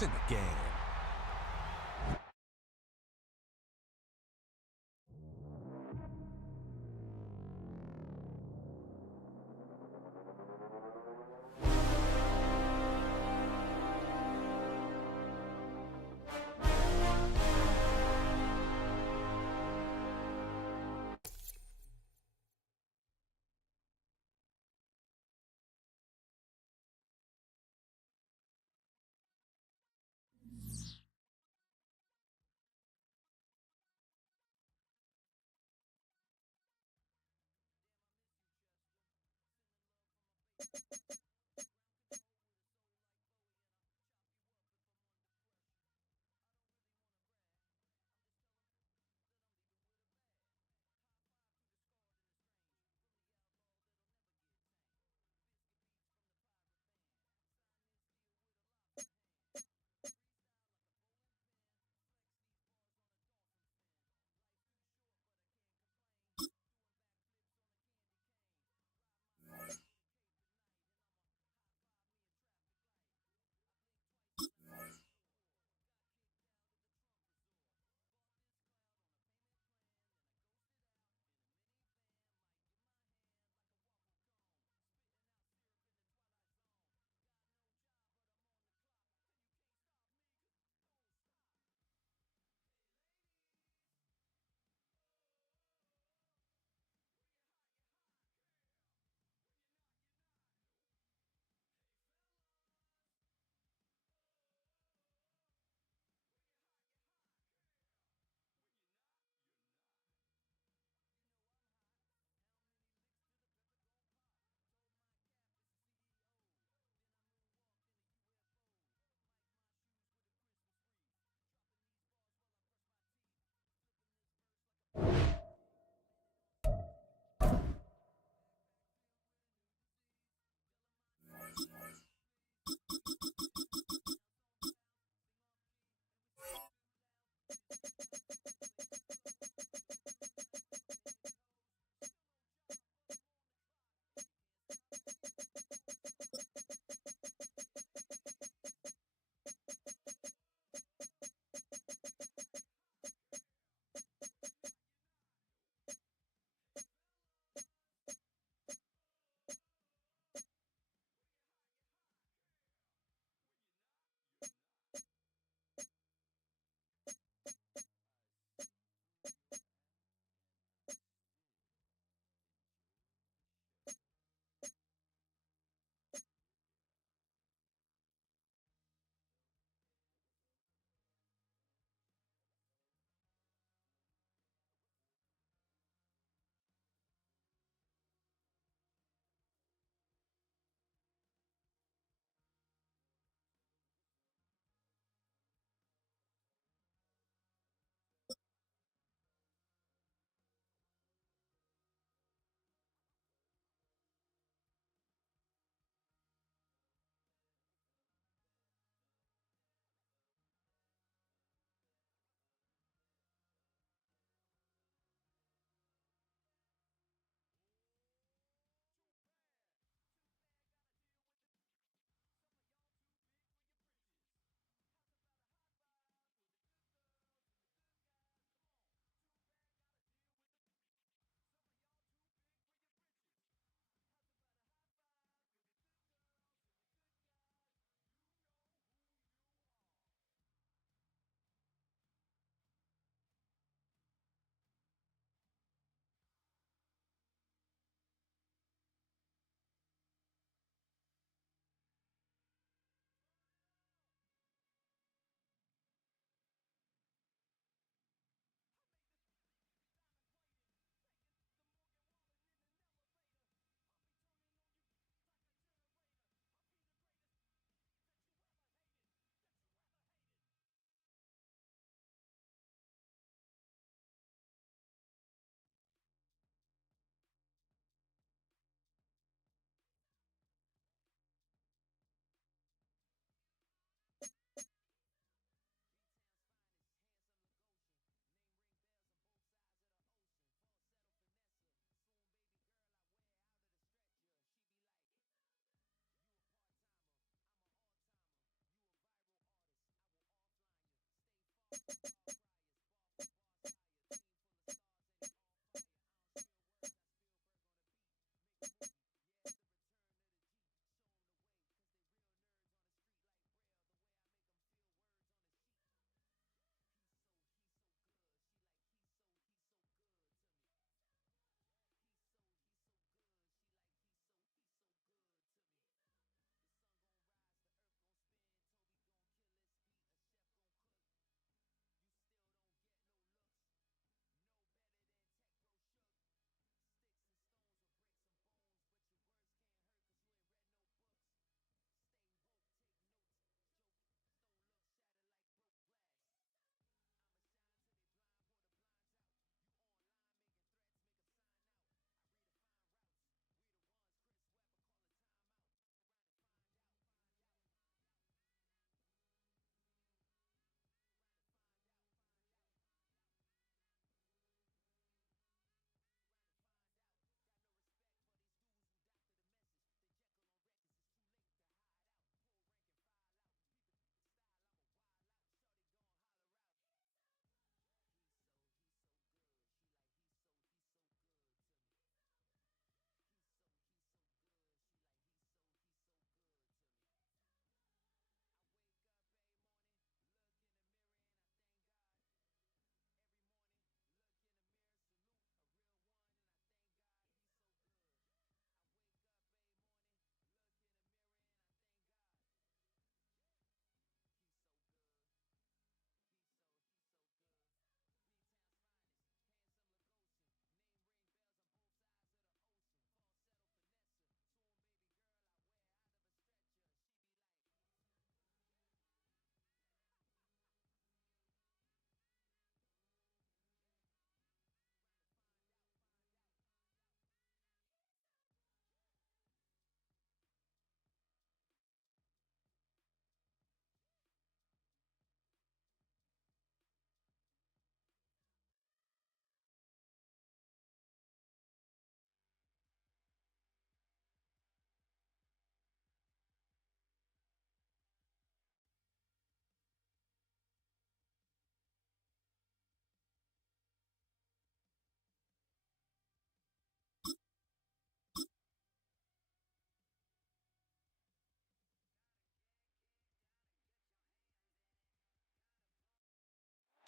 It's in the game.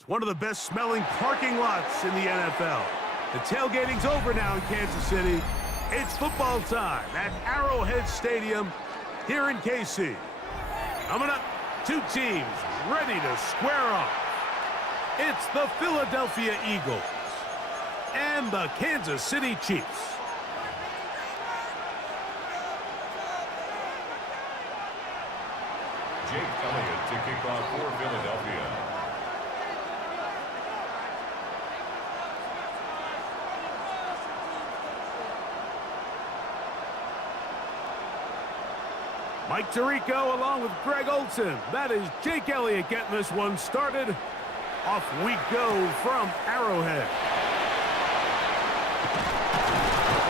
It's one of the best smelling parking lots in the NFL. The tailgating's over now in Kansas City. It's football time at Arrowhead Stadium here in KC. Coming up, two teams ready to square off. It's the Philadelphia Eagles and the Kansas City Chiefs. Jake Elliott to kick off for Philadelphia. Mike Tirico along with Greg Olsen. That is Jake Elliott getting this one started. Off we go from Arrowhead.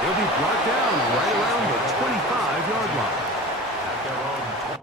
He'll be brought down right around the 25-yard line. At their own.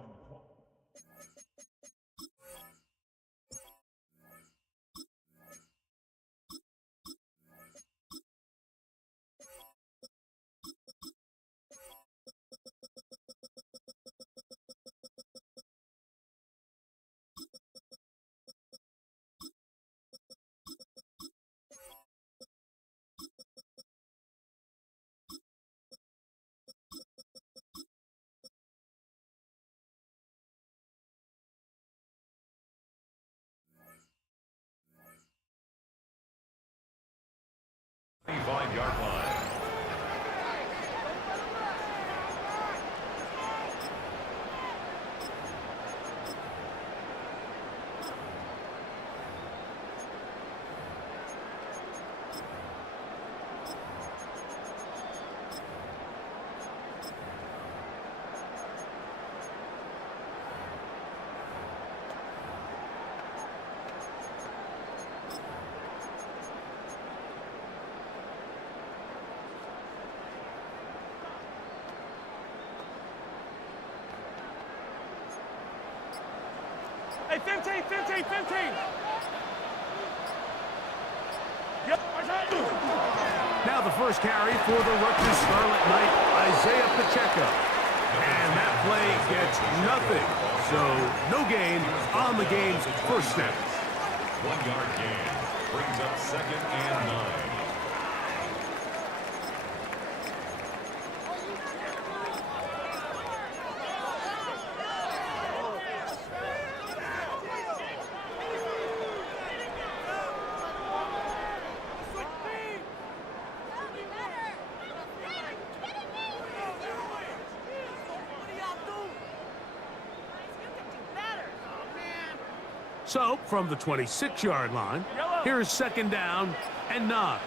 Five-yard line. Hey, 15, 15, 15. Now the first carry for the Rutgers Scarlet Knight, Isaiah Pacheco. And that play gets nothing. So no gain on the game's first snap. 1 yard gain. Brings up 2nd and 9. So, from the 26-yard line, here's 2nd down and 9.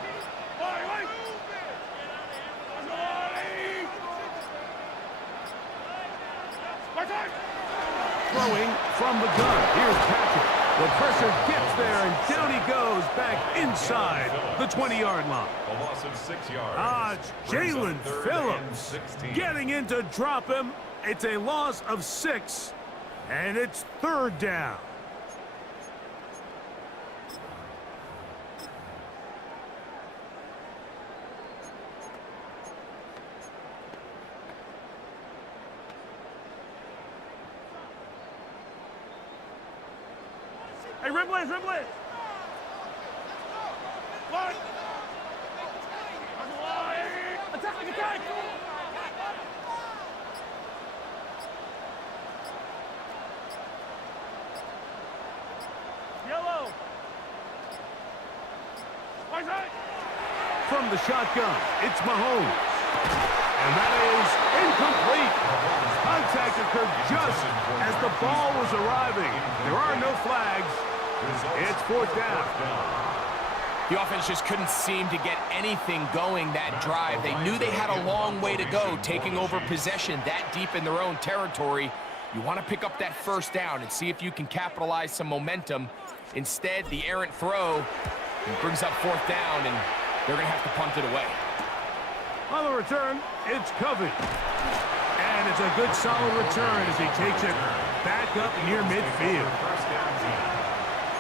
Throwing from the gun. Here's Patrick. The pressure gets there, and down he goes back inside the 20-yard line. A loss of 6 yards. It's Jalen Phillips getting in to drop him. It's a loss of 6, and it's 3rd down. Hey, Ribley, Ribley! What? Attack, attack! Yellow! From the shotgun, it's Mahomes. And that is incomplete. Contact occurred just as the ball was arriving. There are no flags. It's 4th down. The offense just couldn't seem to get anything going that drive. They knew they had a long way to go, taking over possession that deep in their own territory. You want to pick up that 1st down and see if you can capitalize some momentum. Instead, the errant throw brings up 4th down, and they're going to have to punt it away. On the return, it's Covey. And it's a good solid return as he takes it back up near midfield. First down team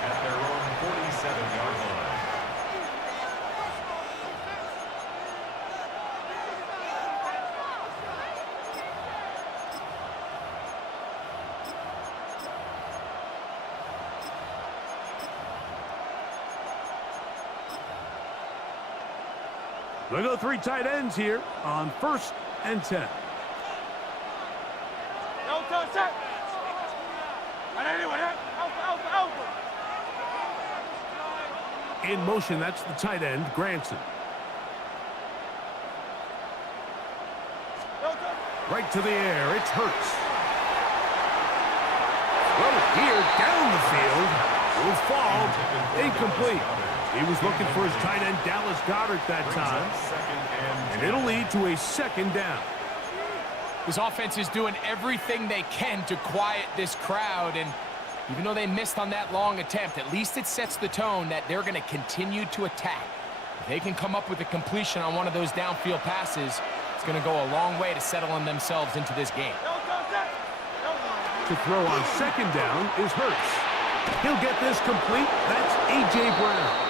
at their own 47-yard line. We'll go 3 tight ends here on 1st and 10. In motion, that's the tight end, Granson. Right to the air, it's Hurts. Throw here, down the field. Will fall, incomplete. He was looking for his tight end, Dallas Goedert, that time. And it'll lead to a 2nd down. This offense is doing everything they can to quiet this crowd, and even though they missed on that long attempt, at least it sets the tone that they're going to continue to attack. If they can come up with a completion on one of those downfield passes, it's going to go a long way to settling themselves into this game. To throw on 2nd down is Hurts. He'll get this complete. That's A.J. Brown.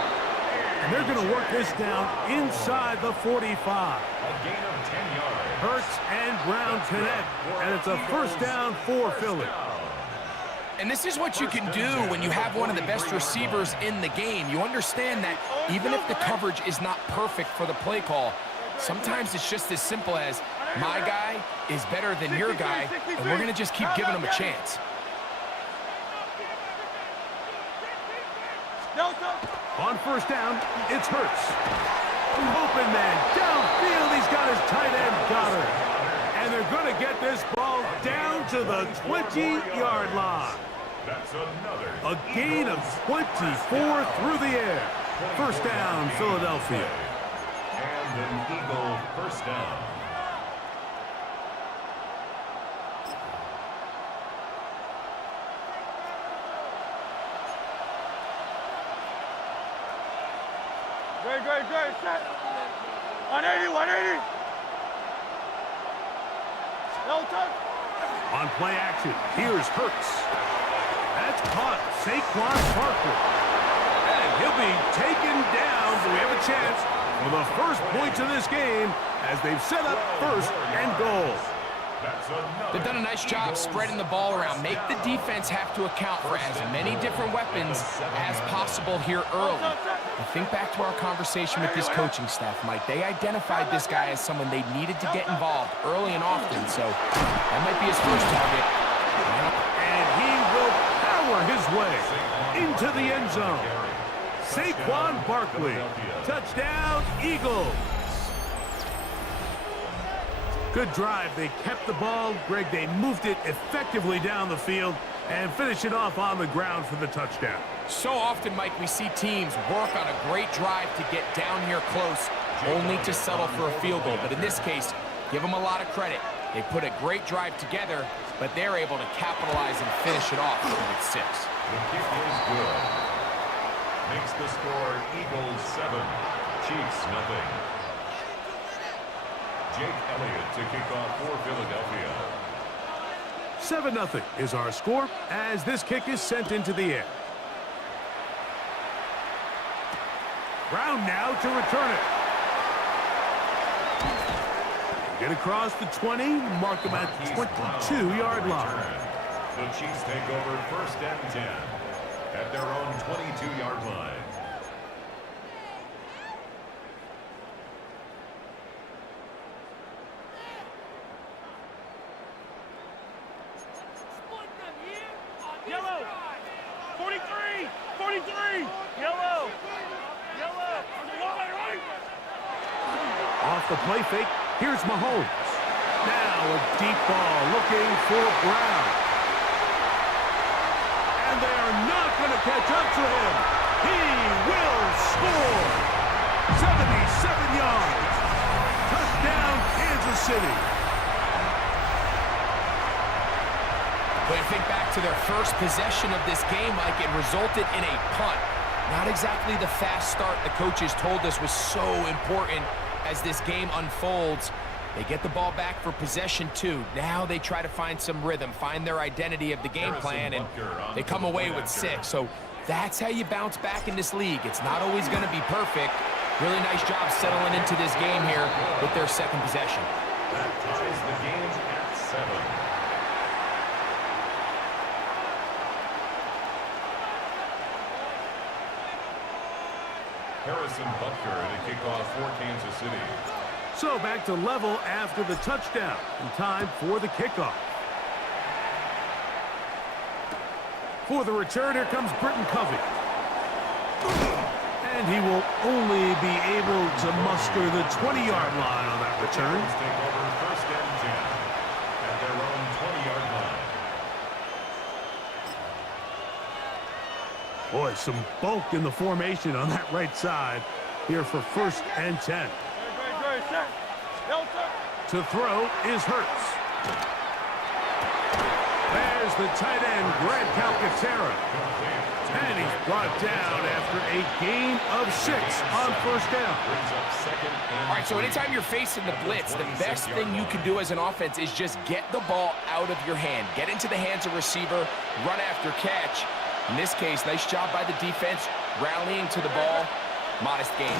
And they're going to work this down inside the 45. A gain of 10 yards. Hurts and Brown connect, and it's a 1st down for Philly. And this is what you can do when you have one of the best receivers in the game. You understand that even if the coverage is not perfect for the play call, sometimes it's just as simple as, my guy is better than your guy, and we're going to just keep giving him a chance. On 1st down, it's Hurts. Open man, downfield, he's got his tight end, Goedert. And they're going to get this ball down to the 20-yard line. That's another. A gain of 24 through the air. 1st down, Philadelphia. And an Eagle 1st down. Great, set. 180, 180. No touch. On play action, here's Hurts. That's caught, Saquon Barkley. And he'll be taken down. Do we have a chance for the first points of this game as they've set up first and goal. They've done a nice job spreading the ball around. Make the defense have to account for as many different weapons as possible here early. And think back to our conversation with this coaching staff, Mike. They identified this guy as someone they needed to get involved early and often, so that might be his first target. And he will power his way into the end zone. Saquon Barkley, touchdown Eagles. Good drive. They kept the ball. Greg, they moved it effectively down the field and finished it off on the ground for the touchdown. So often, Mike, we see teams work on a great drive to get down here close, only to settle for a field goal. But in this case, give them a lot of credit. They put a great drive together, but they're able to capitalize and finish it off with 6. The kick is good. Makes the score Eagles 7, Chiefs nothing. Jake Elliott to kick off for Philadelphia. 7-0 is our score as this kick is sent into the air. Brown now to return it. Get across the 20, mark them at the 22-yard line. The Chiefs take over first and 10 at their own 22-yard line. Yellow. 43. 43. Yellow. Yellow. Off the play fake, here's Mahomes. Now a deep ball looking for Brown. And they are not going to catch up to him. He will score. 77 yards. Touchdown, Kansas City. When I think back to their first possession of this game, Mike, it resulted in a punt. Not exactly the fast start the coaches told us was so important as this game unfolds. They get the ball back for possession 2. Now they try to find some rhythm, find their identity of the game plan, and they come away with 6. So that's how you bounce back in this league. It's not always going to be perfect. Really nice job settling into this game here with their second possession. That ties the game at 7. Harrison Butker to kick off for Kansas City. So back to level after the touchdown. And time for the kickoff. For the return, here comes Britton Covey. And he will only be able to muster the 20-yard line on that return. Take over first and 10 at their own 20-yard line. Boy, some bulk in the formation on that right side here for first and 10. To throw is Hurts. There's the tight end, Grant Calcaterra. And he's brought down after a gain of 6 on first down. All right, so anytime you're facing the blitz, the best thing you can do as an offense is just get the ball out of your hand. Get into the hands of receiver, run after catch. In this case, nice job by the defense, rallying to the ball. Modest gain.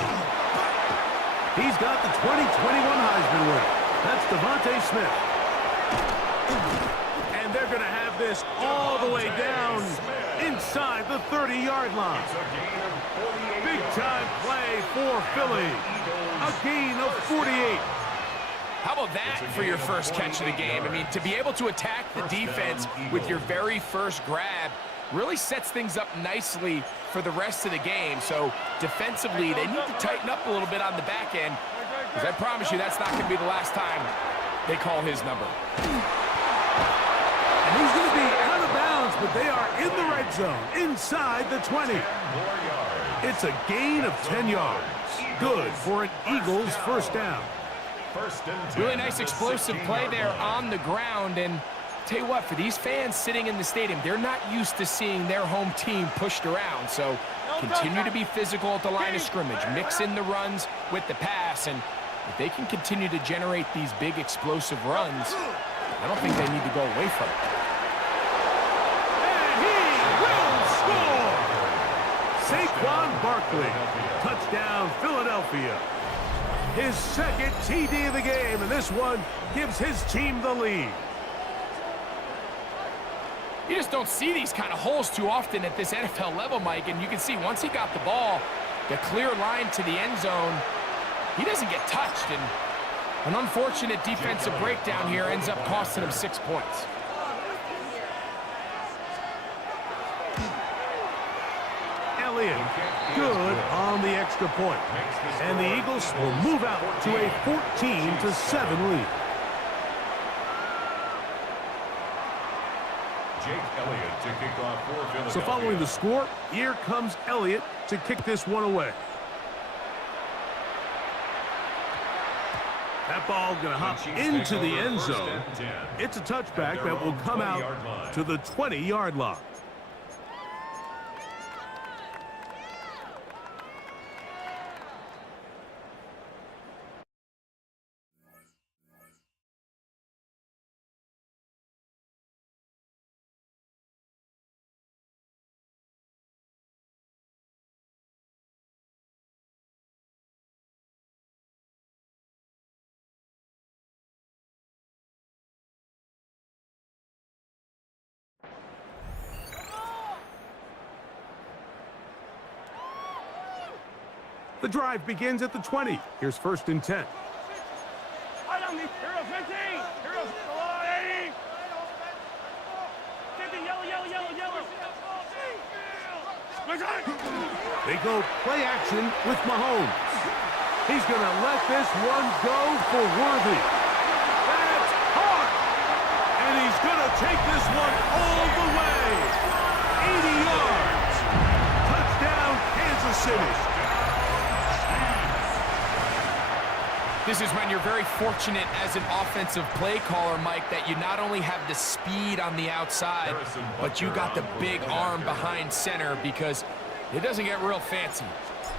He's got the 2021 Heisman winner. That's Devontae Smith. And they're going to have this all the way down inside the 30-yard line. Big-time play for Philly. A gain of 48. How about that for your first catch of the game? I mean, to be able to attack the defense with your very first grab really sets things up nicely for the rest of the game. So defensively, they need to tighten up a little bit on the back end, because I promise you that's not going to be the last time they call his number. And he's going to be out of bounds, but they are in the red zone, inside the 20. It's a gain of 10 yards. Good for an Eagles first down. Really nice explosive play there on the ground, and tell you what, for these fans sitting in the stadium, they're not used to seeing their home team pushed around. So continue to be physical at the line of scrimmage, mix in the runs with the pass, and if they can continue to generate these big explosive runs, I don't think they need to go away from it. And he will score! Saquon Barkley. Touchdown, Philadelphia. His second TD of the game, and this one gives his team the lead. You just don't see these kind of holes too often at this NFL level, Mike, and you can see once he got the ball, the clear line to the end zone, he doesn't get touched, and an unfortunate defensive breakdown here ends up costing him 6 points. Elliott, good on the extra point. And the Eagles will move out to a 14-7 lead. Jake Elliott to kick off for Philadelphia. So following the score, here comes Elliott to kick this one away. That ball going to hop into the end zone. It's a touchback that will come out to the 20-yard line. The drive begins at the 20. Here's 1st and 10. I don't need Hero 15. Hero 80. 50, yellow. They go play action with Mahomes. He's going to let this one go for Worthy. That's hard. And he's going to take this one all the way. 80 yards. Touchdown, Kansas City. This is when you're very fortunate as an offensive play caller, Mike, that you not only have the speed on the outside, but you got the big arm behind center, because it doesn't get real fancy.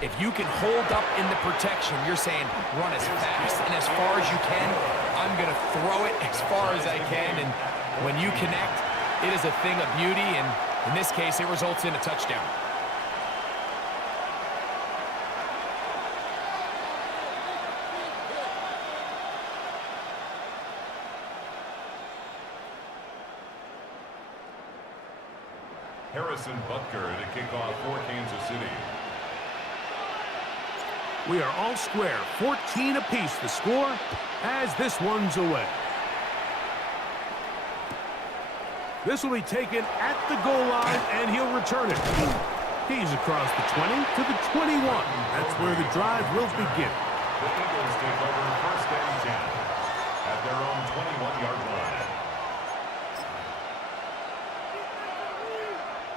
If you can hold up in the protection, you're saying run as fast and as far as you can. I'm going to throw it as far as I can, and when you connect, it is a thing of beauty, and in this case, it results in a touchdown. Harrison Butker to kick off for Kansas City. We are all square, 14 apiece the score as this one's away. This will be taken at the goal line, and he'll return it. He's across the 20 to the 21. That's where the drive will begin. The Eagles take over 1st and 10 at their own 21-yard line.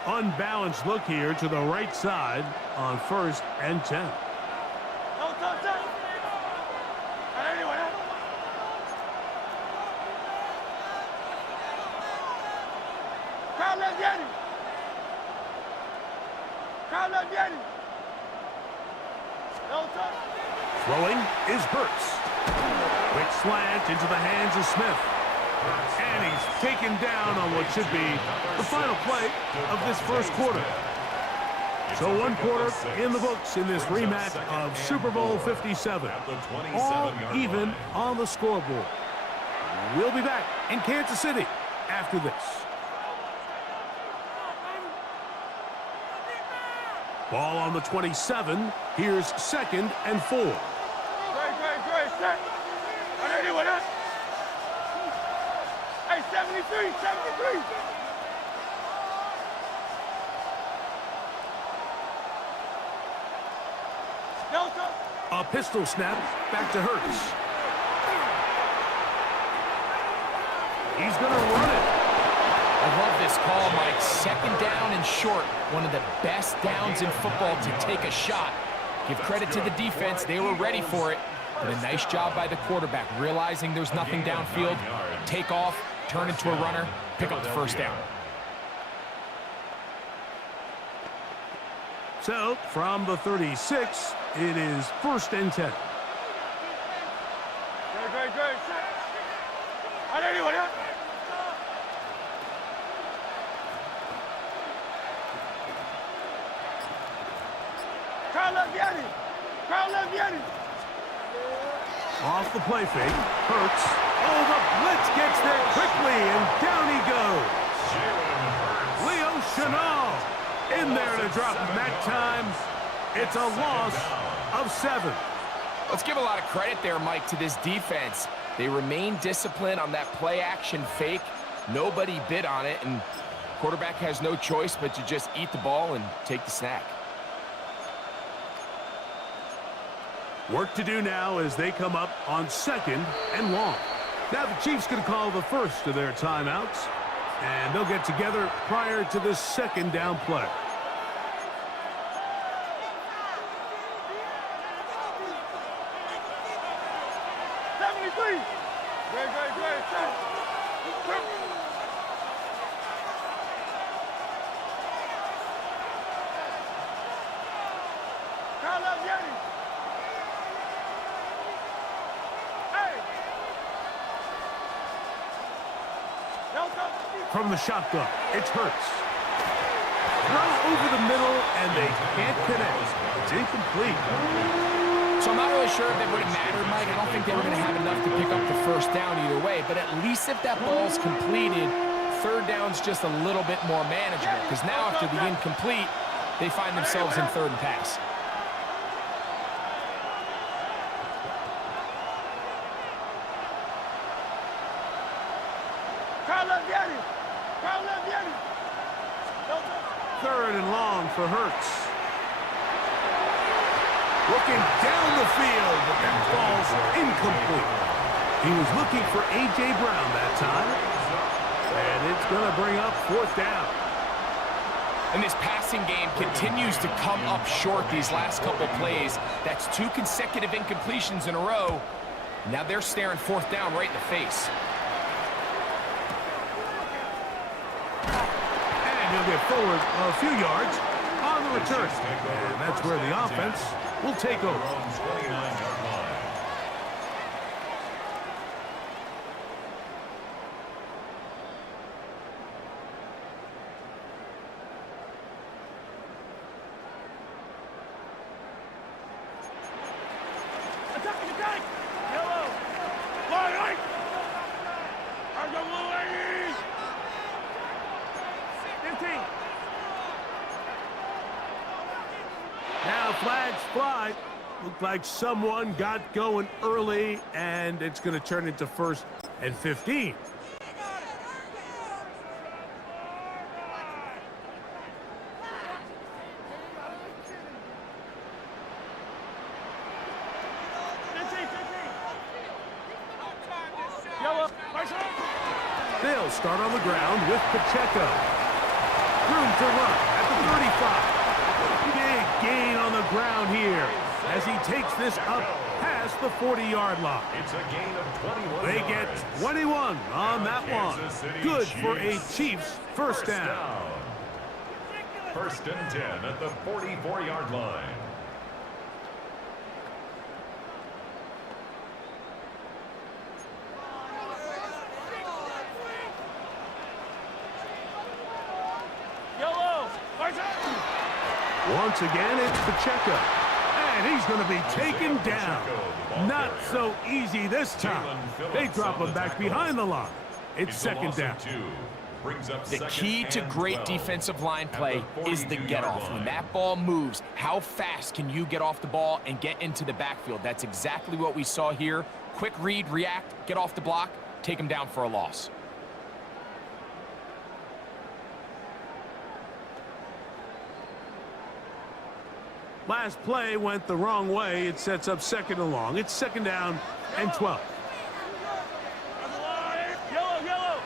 Unbalanced look here to the right side on 1st and 10. Throwing is Hurts. Quick slant into the hands of Smith. And he's taken down on what should be the final play of this first quarter. So 1 quarter in the books in this rematch of Super Bowl 57. All even on the scoreboard. We'll be back in Kansas City after this. Ball on the 27. Here's 2nd and 4. Great. Set. Hey, 73. Delta. A pistol snap back to Hurts. He's going to run it. I love this call, Mike. 2nd down and short. One of the best downs in football to take a shot. Give credit to the defense. They were ready for it. But a nice job by the quarterback, realizing there's nothing downfield. Take off, turn into a runner, pick up the 1st down. So, from the 36, it is 1st and 10. Great. Off the play fake. Hurts. Oh, the blitz gets there quickly, and down he goes. Leo Chenal in there to drop him that time. It's a loss of 7. Let's give a lot of credit there, Mike, to this defense. They remain disciplined on that play-action fake. Nobody bid on it, and quarterback has no choice but to just eat the ball and take the snack. Work to do now as they come up on 2nd and long. Now the Chiefs going to call the first of their timeouts, and they'll get together prior to the 2nd down play. From the shotgun, it's Hurts. Throw over the middle, and they can't connect. It's incomplete. So I'm not really sure if it would have mattered, Mike. I don't think they were going to have enough to pick up the first down either way. But at least if that ball's completed, 3rd down's just a little bit more manageable. Because now after the incomplete, they find themselves in 3rd and pass. Third and long for Hurts. Looking down the field, but that ball's incomplete. He was looking for A.J. Brown that time. And it's going to bring up 4th down. And this passing game continues to come up short these last couple plays. That's 2 consecutive incompletions in a row. Now they're staring 4th down right in the face. He'll get forward a few yards on the return. And that's where the offense will take over. Attack! Yellow! Right! Are the blue ladies! 15. Now flags fly. Looked like someone got going early, and it's going to turn into 1st and 15. They'll start on the ground with Pacheco. Room to run at the 35. Big gain on the ground here as he takes this up past the 40-yard line. It's a gain of 21 They get 21 on that one. Good for a Chiefs first down. 1st and 10 at the 44-yard line. Once again, it's Pacheco. And he's going to be taken down. Not so easy this time. They drop him back behind the line. It's 2nd down. The key to great defensive line play is the get-off. When that ball moves, how fast can you get off the ball and get into the backfield? That's exactly what we saw here. Quick read, react, get off the block, take him down for a loss. Last play went the wrong way. It sets up 2nd and long. It's 2nd down and 12. Yellow!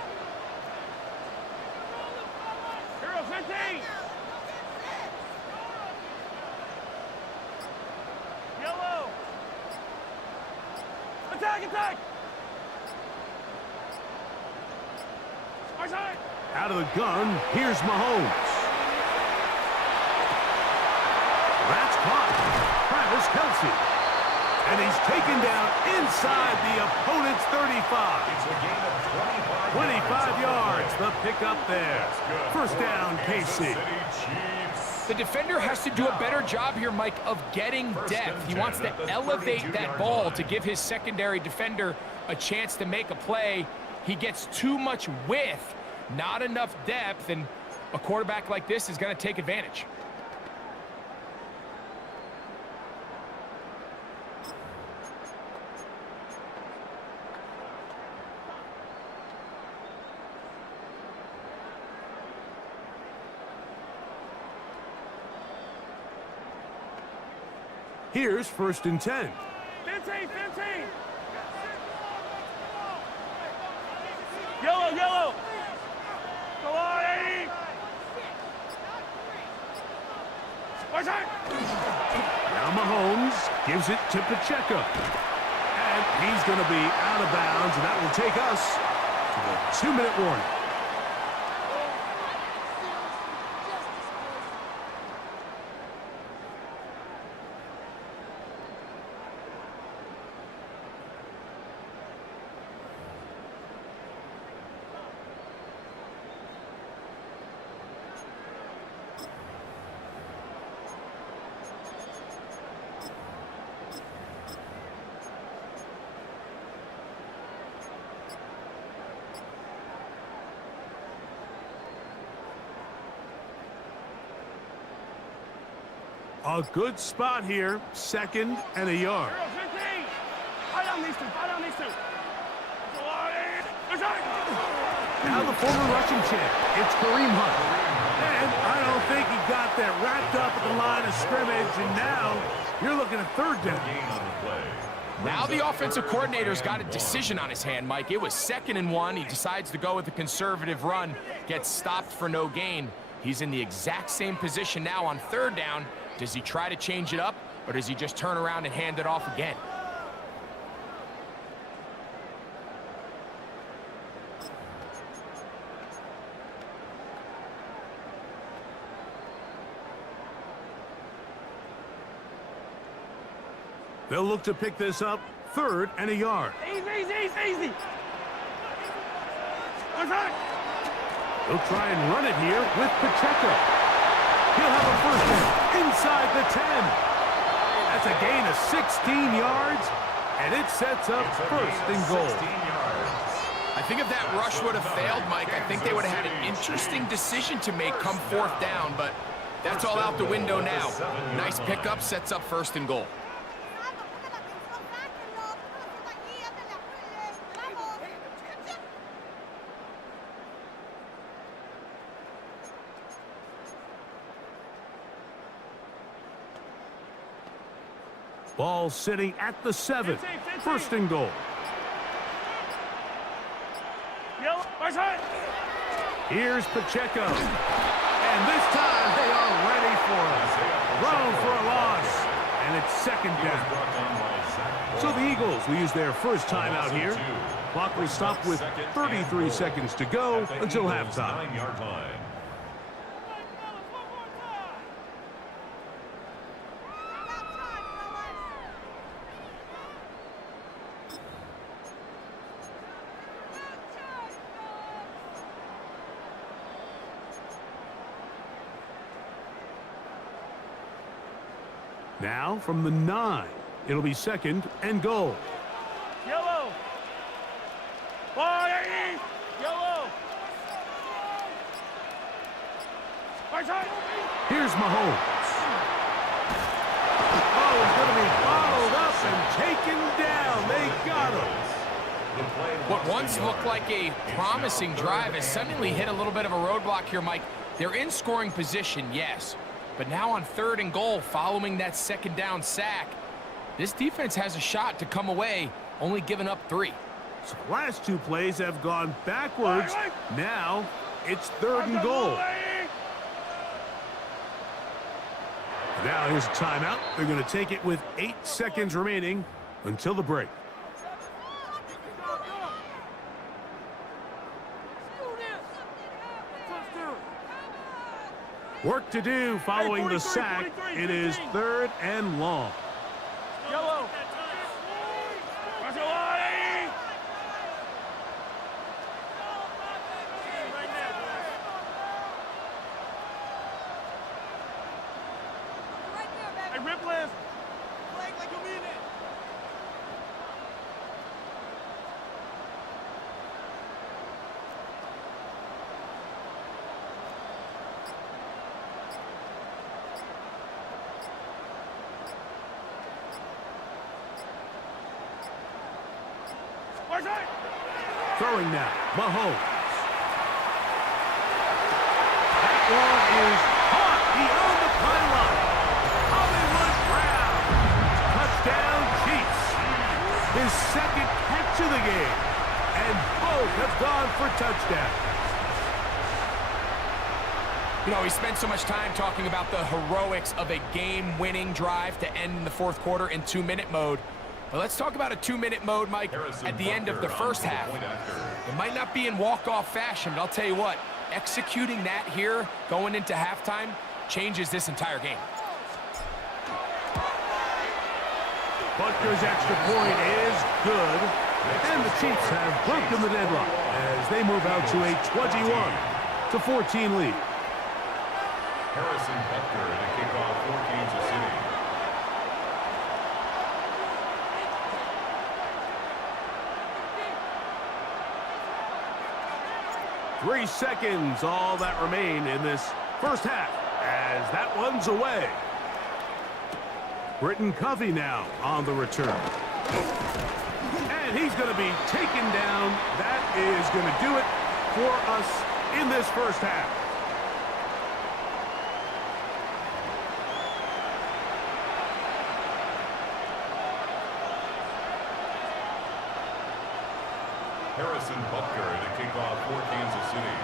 Hero 15! Yellow! Attack! Out of the gun, here's Mahomes. That's caught. Travis Kelce. And he's taken down inside the opponent's 35. It's a gain of 25 yards. The pickup there. First down, KC. Chiefs. The defender has to do a better job here, Mike, of getting depth. He wants to elevate that ball to give his secondary defender a chance to make a play. He gets too much width, not enough depth, and a quarterback like this is going to take advantage. Here's 1st and 10. 15. Yellow. Go on, 80. Now Mahomes gives it to Pacheco. And he's going to be out of bounds, and that will take us to the 2-minute warning. A good spot here, 2nd and a yard. Now the former Russian champ, it's Kareem Hunt. And I don't think he got that wrapped up at the line of scrimmage, and now you're looking at 3rd down. Now the offensive coordinator's got a decision on his hand, Mike. It was 2nd and 1. He decides to go with a conservative run, gets stopped for no gain. He's in the exact same position now on 3rd down. Does he try to change it up, or does he just turn around and hand it off again? They'll look to pick this up, 3rd and a yard. Easy. He'll try and run it here with Pacheco. He'll have a 1st down inside the 10. That's a gain of 16 yards, and it sets up 1st and goal. I think if that rush would have failed, Mike, I think they would have had an interesting decision to make come 4th down, but that's all out the window now. Nice pickup, sets up 1st and goal. Ball sitting at the 7. 1st and goal. Here's Pacheco. And this time they are ready for us. Thrown for a loss. And it's 2nd down. So the Eagles will use their first timeout here. Clock will stop with 33 seconds to go until halftime. 9-yard line. Now from the 9, it'll be 2nd and goal. Yellow. Here's Mahomes. Oh, he's going to be followed up and taken down. They got him. What once looked like a promising drive has suddenly hit a little bit of a roadblock here, Mike. They're in scoring position, yes. But now on 3rd and goal, following that 2nd down sack, this defense has a shot to come away, only giving up 3. So the last 2 plays have gone backwards. Now it's 3rd and goal. Now here's a timeout. They're going to take it with 8 seconds remaining until the break. Work to do following the sack. It is 3rd and long. Yellow. checklist. Flag like you mean it. Throwing now, Mahomes. That one is caught beyond the pylon. Hollywood Brown. Touchdown, Chiefs. His second catch of the game. And both have gone for touchdowns. You know, we spent so much time talking about the heroics of a game-winning drive to end in the fourth quarter in 2-minute mode. But let's talk about a 2-minute mode, Mike, at the end of the first half. It might not be in walk-off fashion, but I'll tell you what, executing that here going into halftime changes this entire game. Butker's extra point is good, and the Chiefs have broken the deadlock as they move out to a 21-14 lead. Harrison Butker in a kickoff for Kansas City. Three seconds, all that remain in this first half, as that one's away. Britton Covey now on the return. And he's going to be taken down. That is going to do it for us in this first half. Harrison Butker in a kickoff for Kansas City.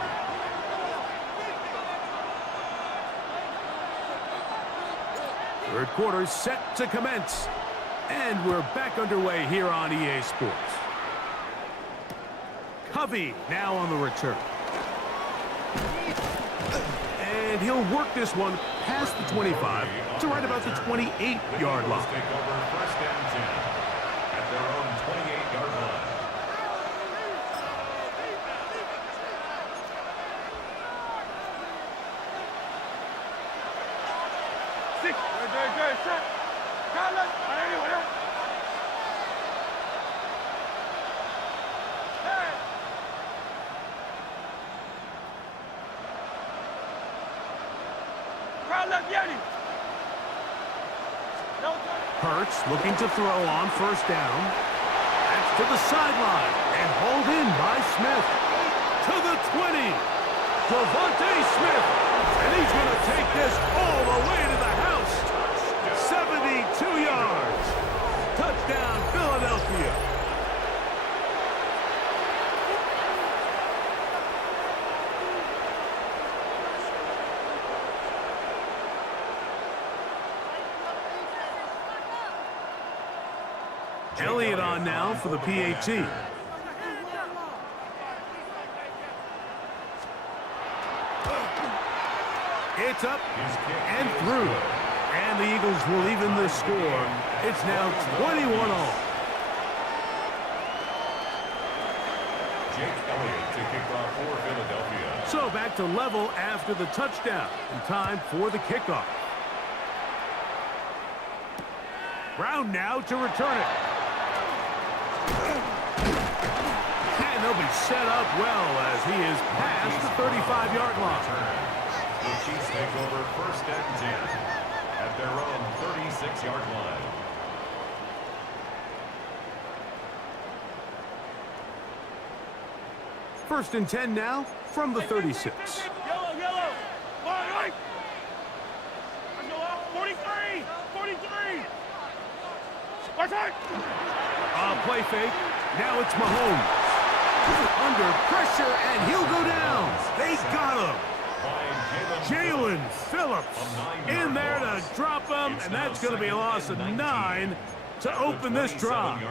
Third quarter set to commence. And we're back underway here on EA Sports. Covey now on the return. And he'll work this one past the 25 to right about the 28-yard line. Take over first and 10 at their own 28-yard line. Hurts looking to throw on first down. That's to the sideline and hauled in by Smith. To the 20. Devontae Smith. And he's going to take this all the way to the house. 72 yards. Touchdown, Philadelphia. Elliott on now for the PAT. It's up and through. And the Eagles will even the score. It's now 21 all. Jake Elliott to kick off for Philadelphia. So back to level after the touchdown. And time for the kickoff. Brown now to return it. And they'll be set up well as he is past the 35-yard line. The Chiefs take over first and 10 at their own 36-yard line. First and 10 now from the 36. Yellow. Right. Let's go up. 43. Play fake. Now it's Mahomes. Under pressure, and he'll go down. They got him. Jalen Phillips in there to drop him, and that's going to be a loss of 9 to open this drive.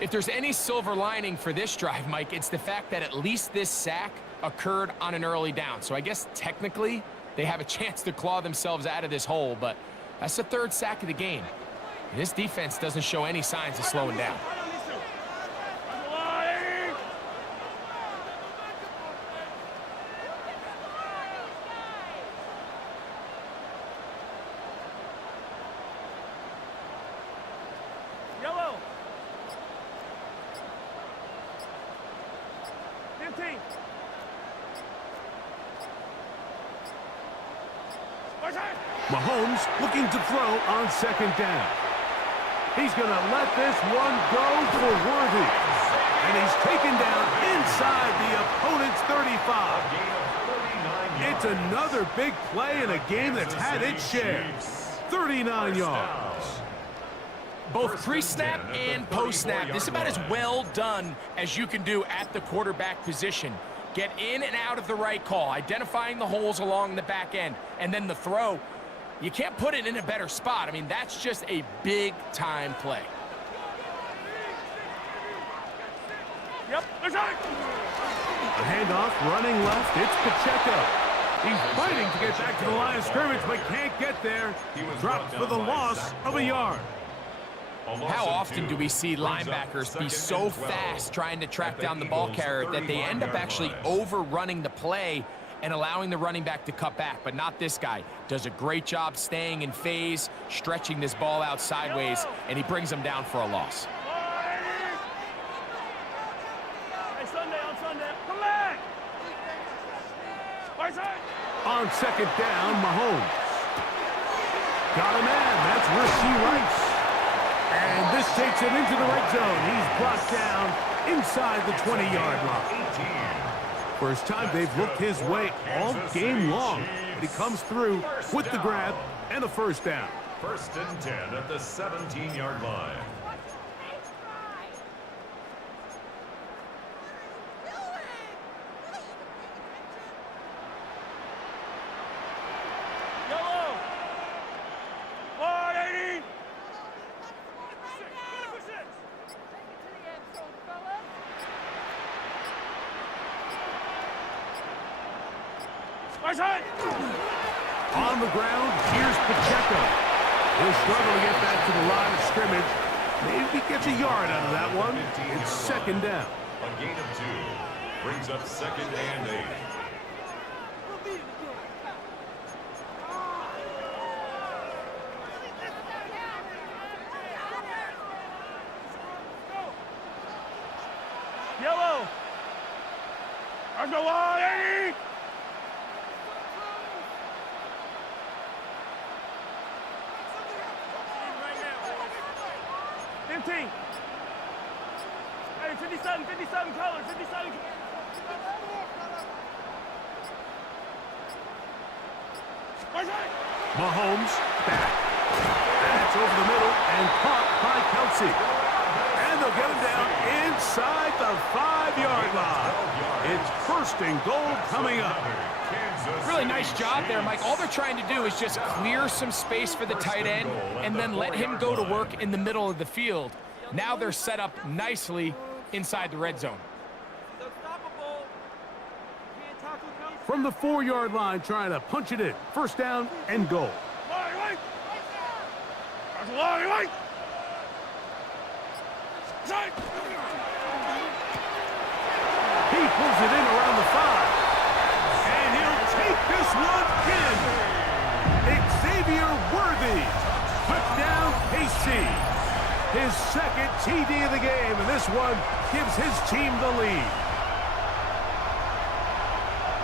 If there's any silver lining for this drive, Mike, it's the fact that at least this sack occurred on an early down. So I guess technically they have a chance to claw themselves out of this hole, but that's the third sack of the game. This defense doesn't show any signs of slowing down. go. 15. Mahomes looking to throw on second down. He's going to let this one go for Worthy. And he's taken down inside the opponent's 35. It's another big play in a game that's had its share. 39 yards. Both pre-snap and post-snap, this is about as well done as you can do at the quarterback position. Get in and out of the right call, identifying the holes along the back end, and then the throw. You can't put it in a better spot. I mean, that's just a big-time play. Yep, there's it. The handoff running left. It's Pacheco. He's fighting to get back to the line of scrimmage, but can't get there. Dropped for the loss of a yard. How often do we see linebackers be so fast trying to track down the ball carrier that they end up actually overrunning the play and allowing the running back to cut back? But not this guy. Does a great job staying in phase, stretching this ball out sideways, and he brings him down for a loss. Hey, Sunday on Sunday. Come back. On second down, Mahomes. Got a man. That's Rasheed Rice. And this takes him into the red zone. He's brought down inside the 20-yard line. First time they've looked his way all game long. But he comes through with the grab and a first down. 1st and 10 at the 17-yard line. Yellow. 180. On the ground, here's Pacheco. He'll struggle to get back to the line of scrimmage. Maybe he gets a yard out of that one. It's second down. A gain of 2 brings up 2nd and 8. Yellow. There's no 180. Hey, 57 colors, 57. Mahomes back. That's over the middle and caught by Kelsey. And they'll get him down inside the 5-yard line. It's 1st and goal coming up. Really nice job there, Mike. All they're trying to do is just clear some space for the tight end and then let him go to work in the middle of the field. Now they're set up nicely inside the red zone. From the 4-yard line, trying to punch it in. First down and goal. He pulls it in around the 5. And he'll take this one in. Xavier Worthy. Touchdown, KC. His 2nd TD of the game, and this one gives his team the lead.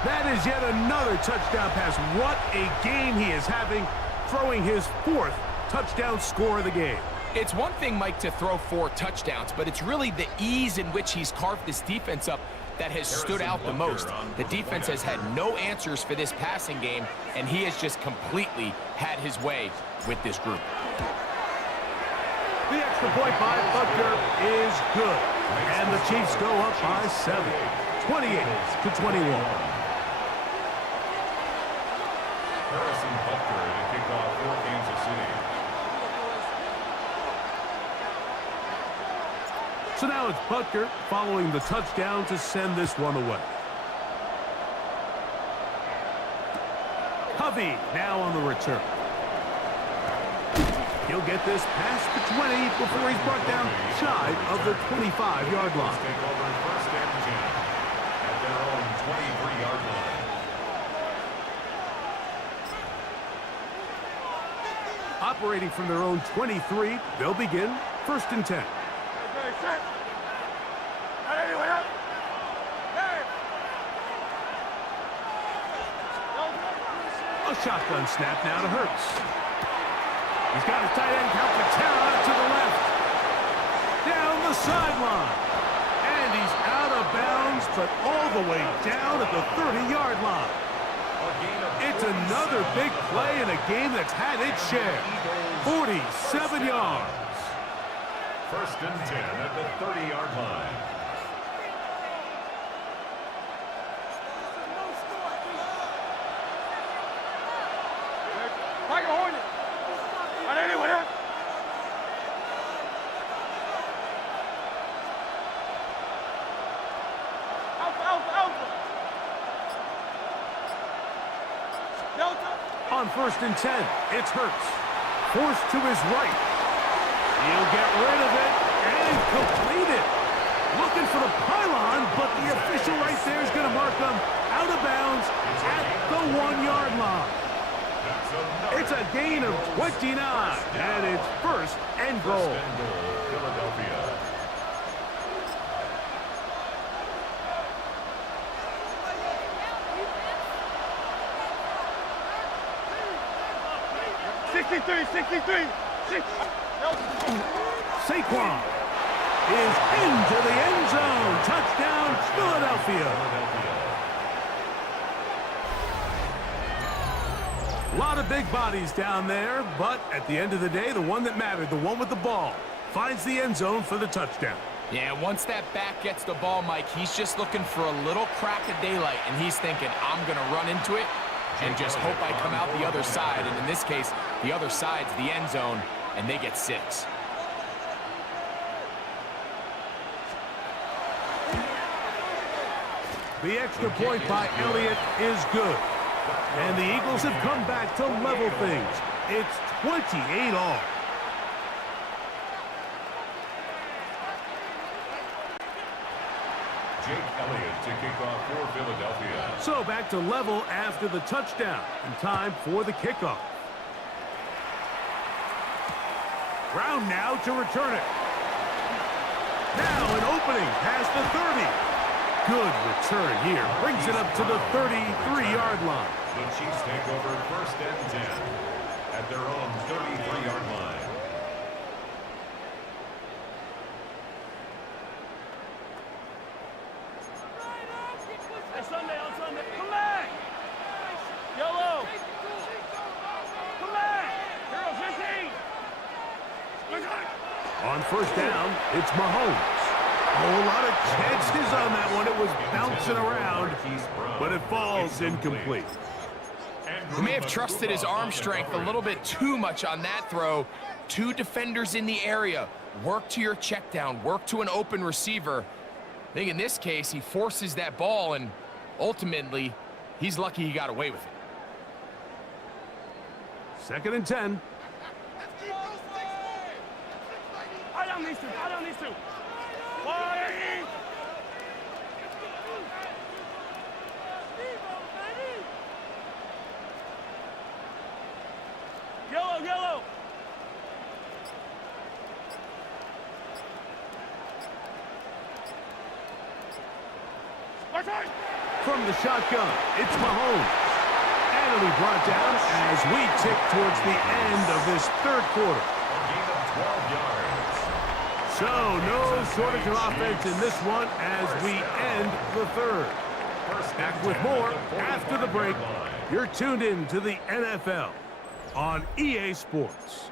That is yet another touchdown pass. What a game he is having, throwing his 4th touchdown score of the game. It's one thing, Mike, to throw 4 touchdowns, but it's really the ease in which he's carved this defense up that has stood out the most. The defense has had no answers for this passing game, and he has just completely had his way with this group. The extra point by Butker is good. And the Chiefs go up by 7, 28-21. Harrison Butker to kick off for Kansas City. So now it's Butker following the touchdown to send this one away. Covey now on the return. He'll get this past the 20 before he's brought down shy of the 25-yard line. Take over 1st and 10 at their own 23-yard line. Operating from their own 23, they'll begin first and 10. A shotgun snap now to Hurts. He's got his tight end Calcaterra to the left. Down the sideline. And he's out of bounds, but all the way down at the 30-yard line. It's another big play in a game that's had its share. 47 yards. First and 10 at the 30-yard line. On first and 10, it's Hurts. Forced to his right. He'll get rid of it and complete it. Looking for the pylon, but the official right there is going to mark him out of bounds at the 1-yard line. It's a gain of 29, and it's first and goal. Philadelphia. 63. Saquon is into the end zone. Touchdown, Philadelphia. A lot of big bodies down there, but at the end of the day, the one that mattered, the one with the ball, finds the end zone for the touchdown. Yeah, once that back gets the ball, Mike, he's just looking for a little crack of daylight, and he's thinking, I'm going to run into it and just hope I come out the other side. And in this case, the other side's the end zone, and they get 6. The extra point by Elliott is good. And the Eagles have come back to level things. It's 28 all. Jake Elliott to kick off for Philadelphia. So back to level after the touchdown. And time for the kickoff. Brown now to return it. Now an opening past the 30. Good return here. Brings it up to the 33-yard line. The Chiefs take over first and 10 at their own 33-yard line. On Sunday. Come back. Yellow. Come back. Hero 15. On first down, it's Mahomes. Oh, a lot of chances on that one. It was bouncing around, but it falls incomplete. He may have trusted his arm strength a little bit too much on that throw. 2 defenders in the area. Work to your check down. Work to an open receiver. I think in this case, he forces that ball, and ultimately, he's lucky he got away with it. Second and 10. I don't need to. Yellow. From the shotgun, it's Mahomes. And it'll be brought down as we tick towards the end of this third quarter. A gain of 12 yards. So no shortage of offense in this one as we end the third. Back with more after the break. You're tuned in to the NFL on EA Sports.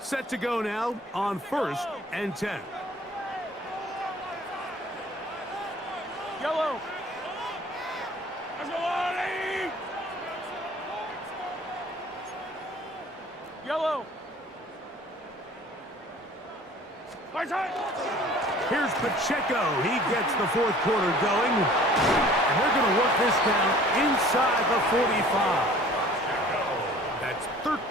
Set to go now on first and 10. Yellow. Let's go, Ollie. Yellow. Here's Pacheco. He gets the fourth quarter going. And they're going to work this down inside the 45. That's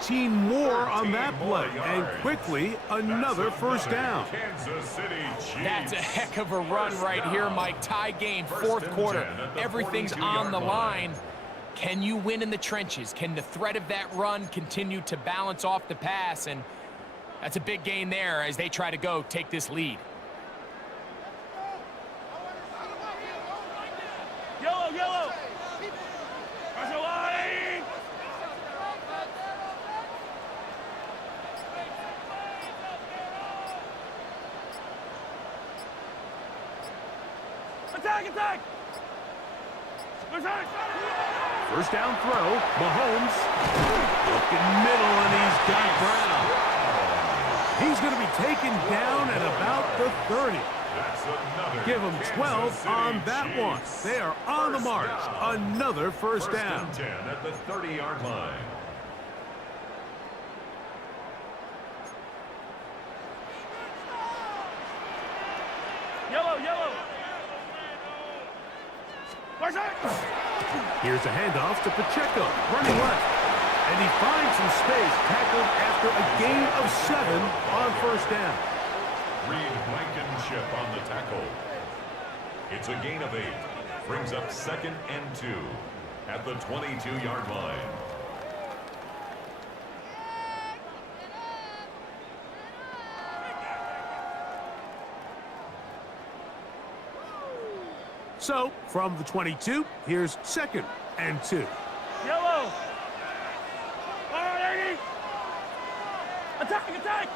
15 more on that play, and quickly another first down. Kansas City Chiefs. That's a heck of a run right here, Mike. Tie game, fourth quarter. Everything's on the line. Can you win in the trenches? Can the threat of that run continue to balance off the pass? And that's a big gain there as they try to take this lead. Yellow, yellow. Pressure line. Attack, attack. First down throw, Mahomes. Looking middle, and he's got Brown. He's going to be taken down at about the 30. Give him 12 on that one. They are on the march. Another first down. First and 10 at the 30-yard line. Yellow, yellow. Here's a handoff to Pacheco, running left. And he finds some space, tackled after a gain of 7 on first down. Reed Blankenship on the tackle. It's a gain of 8. Brings up 2nd and 2 at the 22-yard line. So, from the 22, here's 2nd and 2. Yellow. Attack, attack.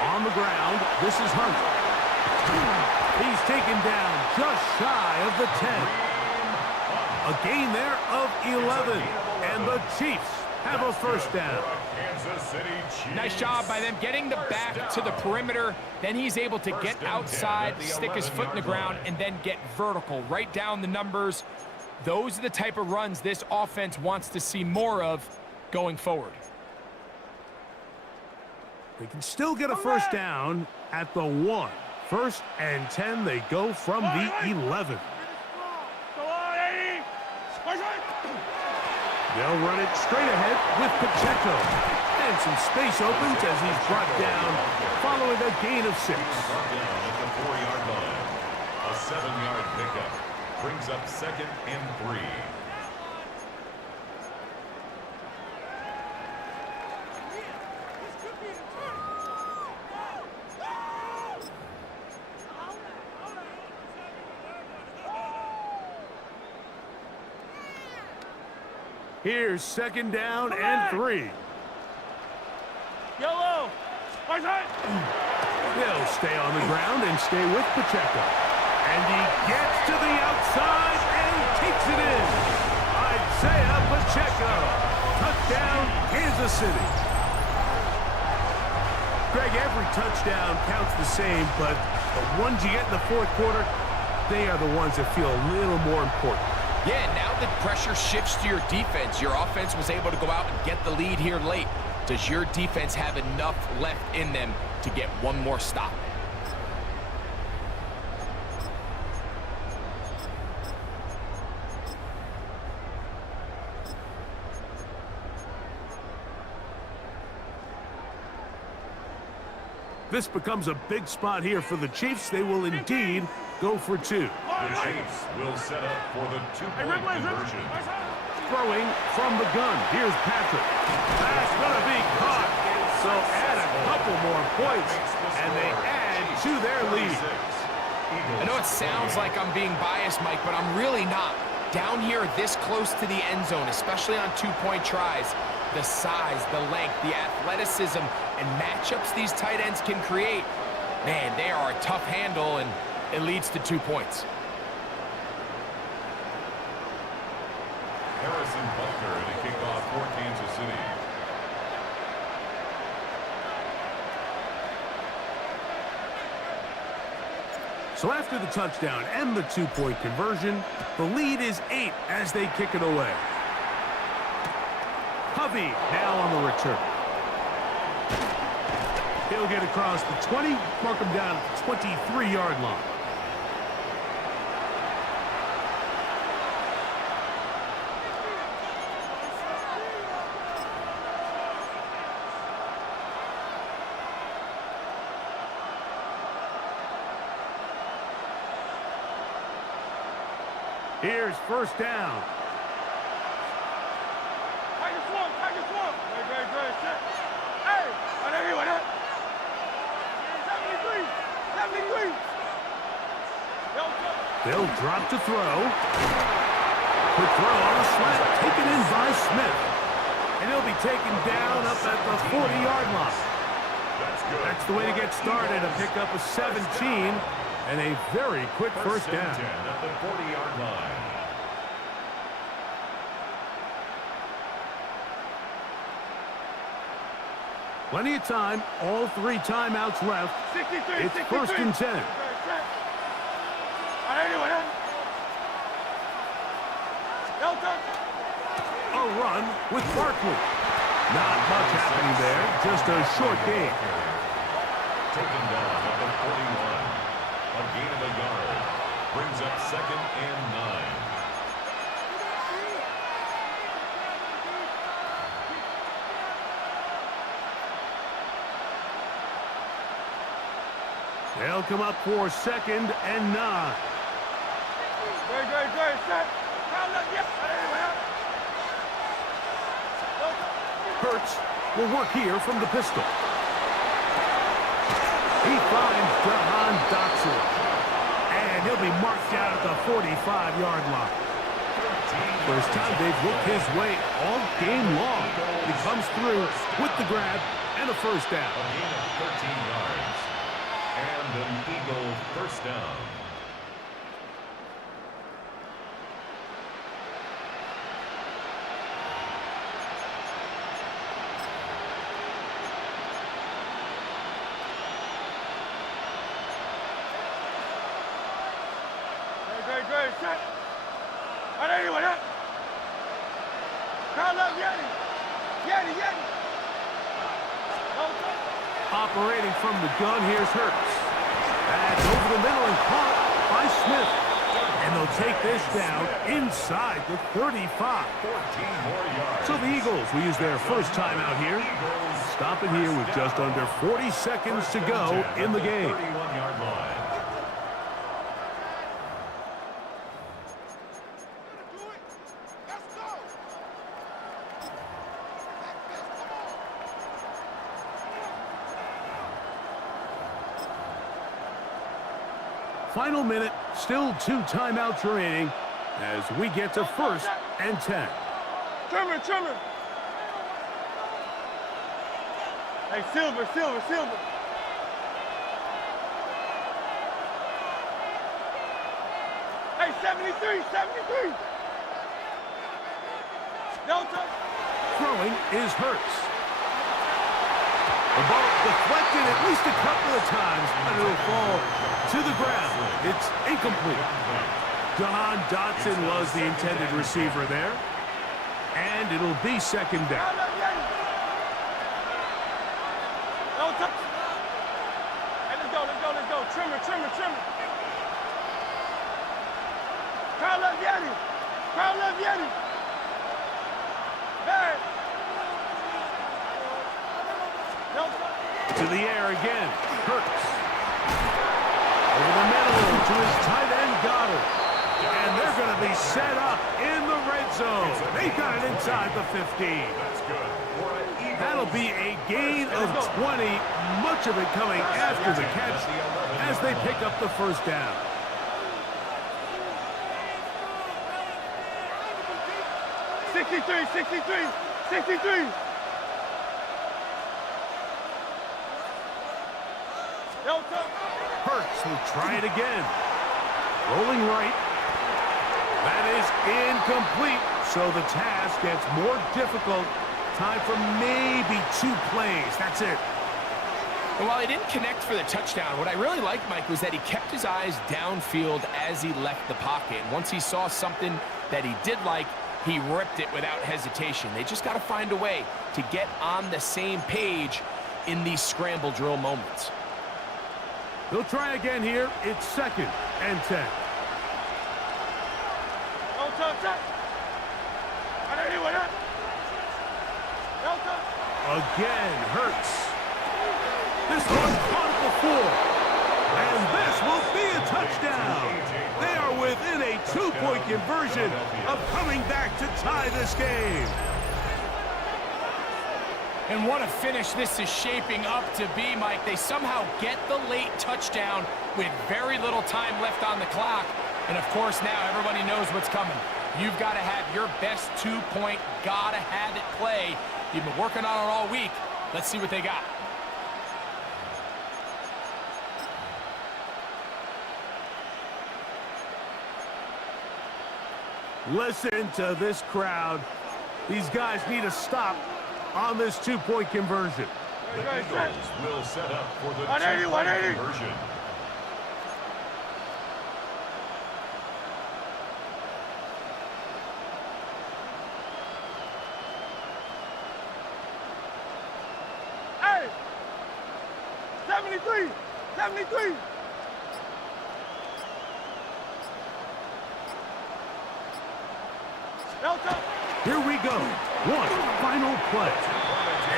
On the ground, this is Hunt. He's taken down just shy of the 10. A gain there of 11. And the Chiefs have a first down. Nice job by them getting the back to the perimeter. Then he's able to get outside, stick his foot in the ground, and then get vertical. Right down the numbers. Those are the type of runs this offense wants to see more of going forward. They can still get a first down at the 1. First and 10, they go from the 11. They'll run it straight ahead with Pacheco. And some space opens as he's brought down following a gain of 6. Brought down at the 4-yard line. A 7-yard pickup. Brings up 2nd and 3. Here's 2nd down and 3. Yellow. They'll stay on the ground and stay with Pacheco. And he gets to the outside and takes it in. Isaiah Pacheco. Touchdown, Kansas City. Greg, every touchdown counts the same, but the ones you get in the fourth quarter, they are the ones that feel a little more important. Yeah, now the pressure shifts to your defense. Your offense was able to go out and get the lead here late. Does your defense have enough left in them to get one more stop? This becomes a big spot here for the Chiefs. They will indeed go for 2. The Chiefs will set up for the 2-point conversion. Throwing from the gun. Here's Patrick. That's going to be caught. So add a couple more points, and they add to their lead. I know it sounds like I'm being biased, Mike, but I'm really not. Down here this close to the end zone, especially on 2-point tries, the size, the length, the athleticism, and matchups these tight ends can create, man, they are a tough handle, and it leads to 2 points. Harrison Butker to kick off for Kansas City. So after the touchdown and the 2-point conversion, the lead is 8 as they kick it away. Hovey now on the return. He'll get across the 20, mark him down at the 23-yard line. Here's first down. Tiger swamp, Tiger swamp. Great, shit. Hey, I know you want it. 73, 73. They'll drop to throw. Quick throw on a slant, taken in by Smith. And he'll be taken down up at the 40-yard line. That's the way to get started, to pick up a 17 and a very quick first down. At the 40-yard line. Plenty of time, all 3 timeouts left. 63, It's 63. first and 10. A run with Barkley. Not much happening there, just a short gain. Taken down at the 41. A gain of a yard. Brings up 2nd and 9. They'll come up for 2nd and 9. Great, set. Hurts will work here from the pistol. He finds Jahan Dotson. And he'll be marked down at the 45-yard line. First time they've looked his way all game long. He comes through with the grab and a first down. A gain of 13 yards. And an Eagle first down. Great, set. I know you want it. Crowd love Yeti. Operating from the gun, here's Hurts. That's over the middle and caught by Smith. And they'll take this down inside the 35. 14 more yards. So the Eagles will use their first timeout here. Stopping here with just under 40 seconds to go in the game. 31-yard line. Final minute, still 2 timeouts remaining as we get to 1st and 10. Trimmer. Hey, Silver. Hey, 73. Delta. Throwing is Hurts. The ball deflected at least a couple of times, and it'll fall to the ground. It's incomplete. Jahan Dotson was the intended receiver there. And it'll be 2nd down. Hey, let's go. Trimmer. Crowd love Yeti. Hey. To the air again. Hurts. Over the middle to his tight end, Goddard. And they're going to be set up in the red zone. They got it inside the 15. That's good. That'll be a gain of 20, much of it coming after the catch as they pick up the first down. $63. Hurts will try it again. Rolling right. That is incomplete. So the task gets more difficult. Time for maybe 2 plays. That's it. And while he didn't connect for the touchdown, what I really liked, Mike, was that he kept his eyes downfield as he left the pocket. And once he saw something that he did like, he ripped it without hesitation. They just got to find a way to get on the same page in these scramble drill moments. They'll try again here. It's 2nd and 10. Again, Hurts. This one caught before. And this will be a touchdown. They are within a 2-point conversion of coming back to tie this game. And what a finish this is shaping up to be, Mike. They somehow get the late touchdown with very little time left on the clock. And, of course, now everybody knows what's coming. You've got to have your best 2-point, gotta have it play. You've been working on it all week. Let's see what they got. Listen to this crowd. These guys need to stop on this 2-point conversion. The Eagles will set up for the 180, 2-point 180. conversion. Hey! 73! 73! Delta! Here we go. One final play.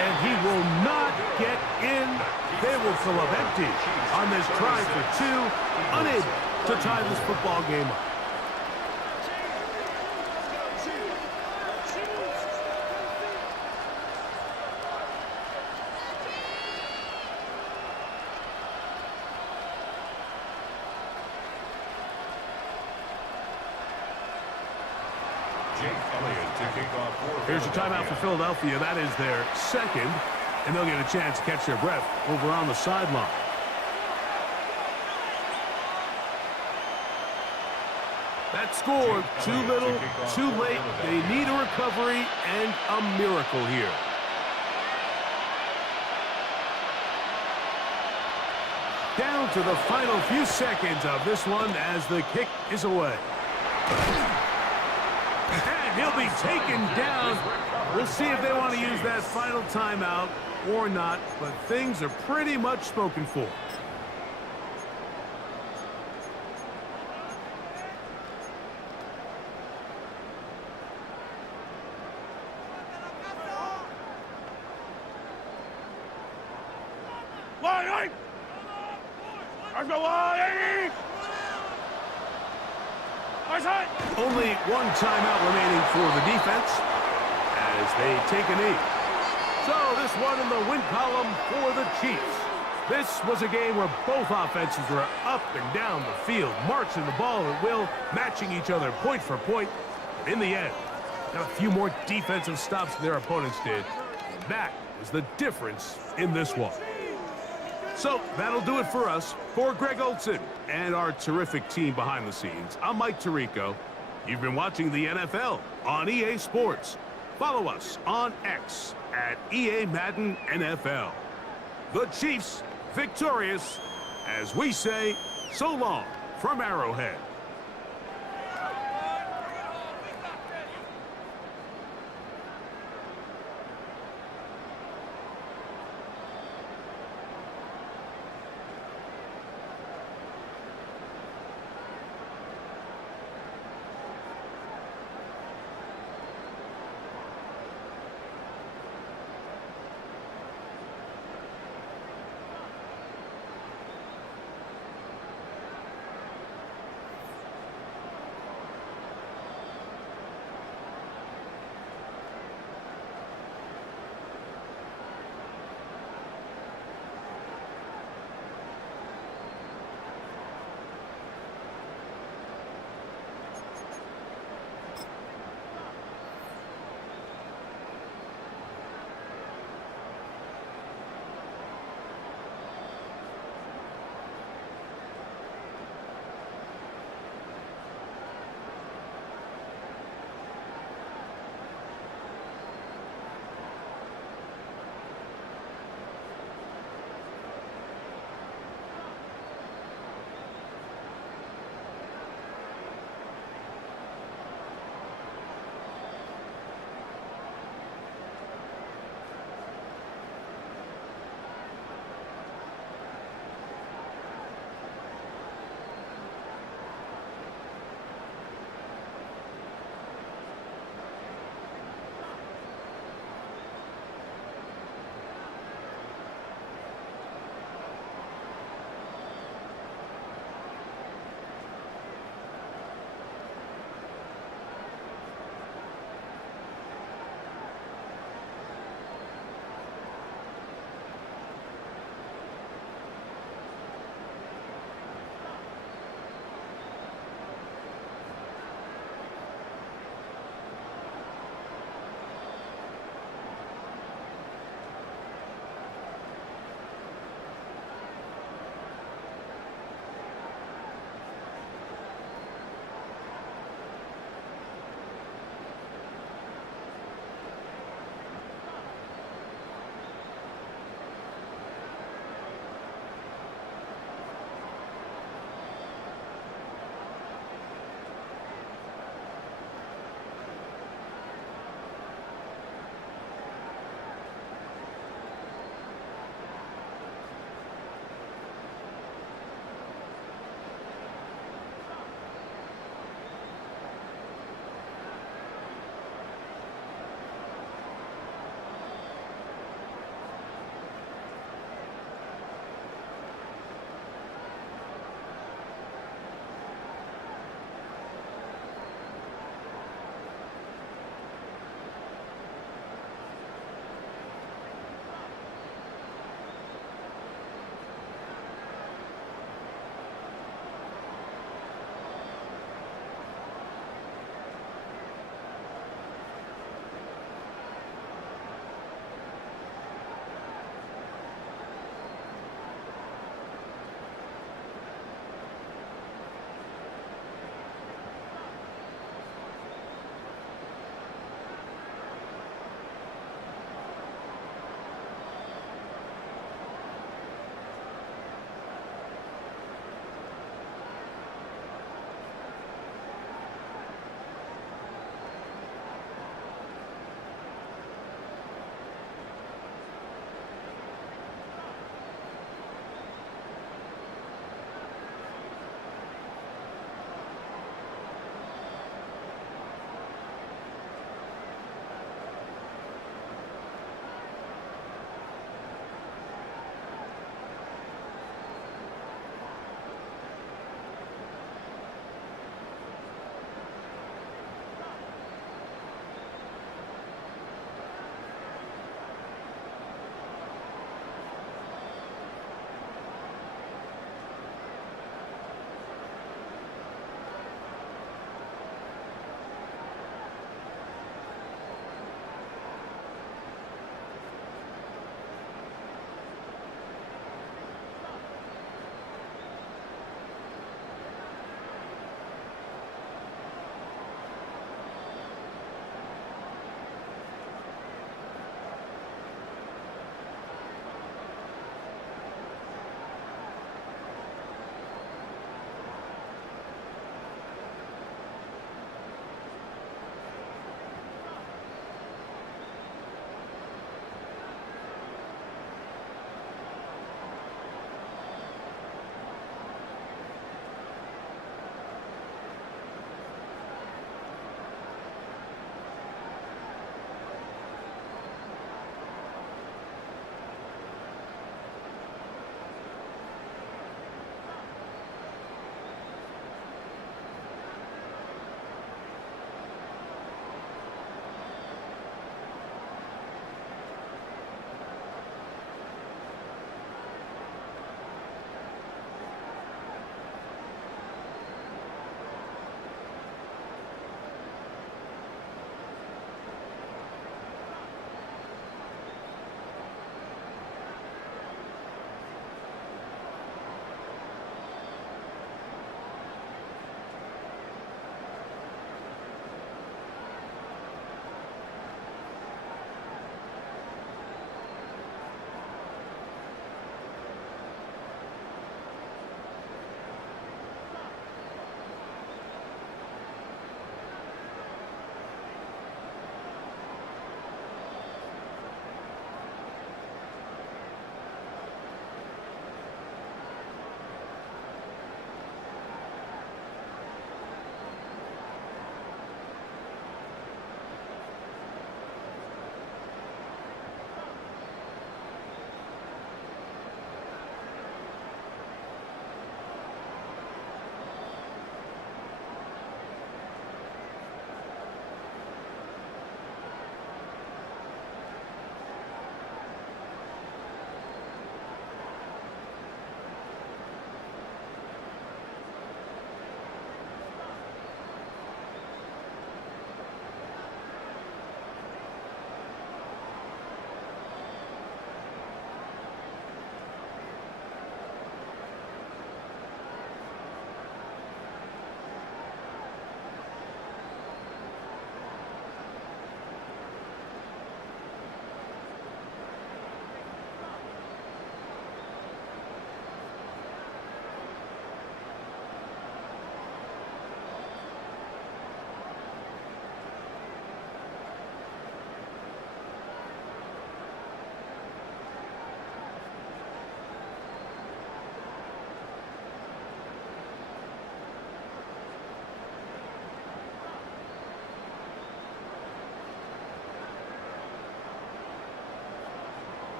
And he will not get in. They will fill up empty on this try for 2. Unable to tie this football game up. Here's a timeout for Philadelphia. That is their second, and they'll get a chance to catch their breath over on the sideline. That score, too little, too late. They need a recovery and a miracle here. Down to the final few seconds of this one as the kick is away. And he'll be taken down. We'll see if they want to use that final timeout or not, but things are pretty much spoken for. Line 8! Let's go, line 8! Only one timeout remaining for the defense as they take a knee. So this one in the win column for the Chiefs. This was a game where both offenses were up and down the field, marching the ball at will, matching each other point for point. In the end, got a few more defensive stops than their opponents did. That was the difference in this one. So that'll do it for us. For Greg Olson and our terrific team behind the scenes, I'm Mike Tirico. You've been watching the NFL on EA Sports. Follow us on X at EA Madden NFL. The Chiefs victorious as we say so long from Arrowhead.